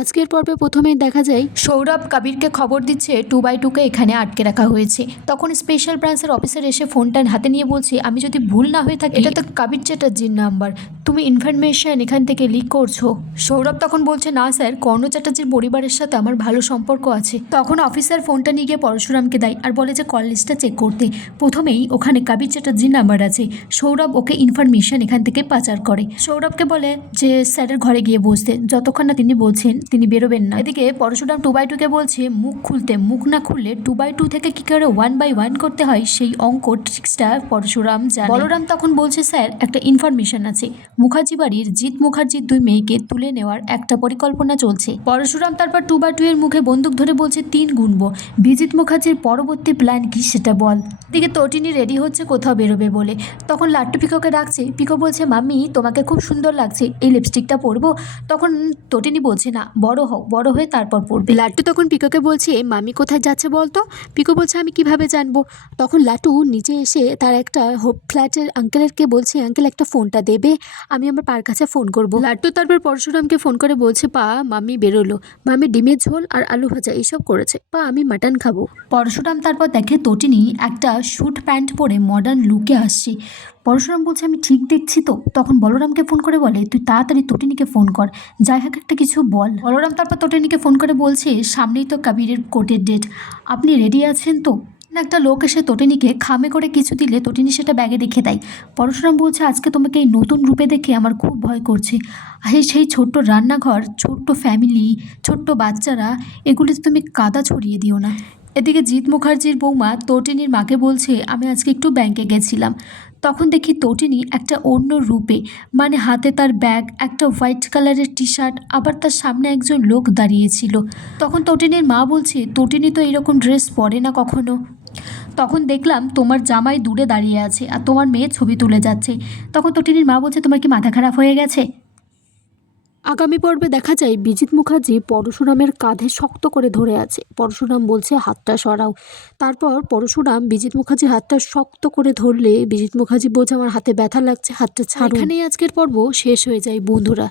আজকের পর্বে প্রথমেই দেখা যায় সৌরভ কবিরকে খবর দিচ্ছে 2x2কে এখানে আটকে রাখা হয়েছে। তখন স্পেশাল ব্রাঞ্চের অফিসার এসে ফোনটা হাতে নিয়ে বলছে, আমি যদি ভুল না হয়ে থাকি এটা তো কবির চ্যাটার্জির নাম্বার, তুমি ইনফরমেশন এখান থেকে লিক করছো। সৌরভ তখন বলছে, না স্যার, কর্ণ চ্যাটার্জির পরিবারের সাথে আমার ভালো সম্পর্ক আছে। তখন অফিসার ফোনটা নিয়ে গিয়ে পরশুরামকে দেয় আর বলে যে কল লিস্টটা চেক করতে। প্রথমেই ওখানে কবির চ্যাটার্জির নাম্বার আছে। সৌরভ ওকে ইনফরমেশন এখান থেকে পাচার করে। সৌরভকে বলে যে স্যারের ঘরে গিয়ে বসতে, যতক্ষণ না তিনি বলছেন তিনি বেরোবেন না। এদিকে পরশুরাম 2x2কে বলছে মুখ খুলতে, মুখ না খুললে 2x2 থেকে কি করে 1x1 করতে হয় সেই অঙ্ক ট্রিক্সটা পরশুরাম জানে। বলরাম তখন বলছে, স্যার একটা ইনফরমেশন আছে, মুখার্জি বাড়ির জিৎ মুখার্জির 2 মেয়েকে তুলে নেওয়ার একটা পরিকল্পনা চলছে। পরশুরাম তারপর 2x2 এর মুখে বন্দুক ধরে বলছে 3 গুনবো, বিজিৎ মুখার্জির পরবর্তী প্ল্যান কি সেটা বল। দিকে তটিনী রেডি হচ্ছে কোথাও বেরোবে বলে। তখন লাট্টু পিকোকে ডাকছে। পিকো বলছে, মাম্মি তোমাকে খুব সুন্দর লাগছে, এই লিপস্টিকটা পরবো? তখন তটিনী বলছে, না, বড় হও, বড় হয়ে তারপর পরবে। লাট্টু তখন পিকোকে বলছে, মাম্মি কোথায় যাচ্ছে বলতো? পিকো বলছে, আমি কিভাবে জানবো? তখন লাট্টু নিচে এসে তার একটা ফ্ল্যাটের আঙ্কেলকে বলছে, আঙ্কেল একটা ফোনটা দেবে, আমি আমার পার কাছে ফোন করব। লাট্টু তারপর পরশুরামকে ফোন করে বলছে, পা মাম্মি বেরোলো, মাম্মি ডিমের ঝোল আর আলু ভাজা এইসব করেছে, পা আমি মাটন খাবো। পরশুরাম তারপর দেখে তটিনী একটা স্যুট প্যান্ট পরে মডার্ন লুকে আসছে। পরশুরাম বলছে, আমি ঠিক দেখছি তো? তখন বলরামকে ফোন করে বলে, তুই তাড়াতাড়ি তটিনীকে ফোন কর, যাই হোক একটা কিছু বল। বলরাম তারপর তটিনীকে ফোন করে বলছে, সামনেই তো কবিরের কোর্টের ডেট, আপনি রেডি আছেন তো? একটা লোক এসে তটিনীকে খামে করে কিছু দিলে তটিনী সেটা ব্যাগে রেখে দেয়। পরশুরাম বলছে, আজকে তোমাকে এই নতুন রূপে দেখে আমার খুব ভয় করছে। সেই ছোট্ট রান্নাঘর, ছোট্ট ফ্যামিলি, ছোট্ট বাচ্চারা, এগুলিতে তুমি কাদা ছড়িয়ে দিও না। এদিকে জিৎ মুখার্জির বৌমা তটিনীর মাকে বলছে, আমি আজকে একটু ব্যাংকে গেছিলাম। তখন দেখি তটিনী একটা অন্য রূপে, মানে হাতে তার ব্যাগ, একটা হোয়াইট কালারের টি শার্ট, আবার তার সামনে একজন লোক দাঁড়িয়েছিল। তখন তটিনীর মা বলছে, তটিনী তো এরকম ড্রেস পরে না কখনো। তখন দেখলাম তোমার জামাই দূরে দাঁড়িয়ে আছে আর তোমার মেয়ে ছবি তুলে যাচ্ছে। তখন তটিনীর মা বলছে, তোমার কি মাথা খারাপ হয়ে গেছে? আগামী পর্বে দেখা যায় বিজিৎ মুখার্জি পরশুরামের কাঁধে শক্ত করে ধরে আছে। পরশুরাম বলছে, হাতটা সরাও। তারপর পরশুরাম বিজিৎ মুখার্জির হাতটা শক্ত করে ধরলে বিজিৎ মুখার্জি বলছে, আমার হাতে ব্যথা লাগছে, হাতটা ছাড়ুন। এখানেই আজকের পর্ব শেষ হয়ে যায় বন্ধুরা।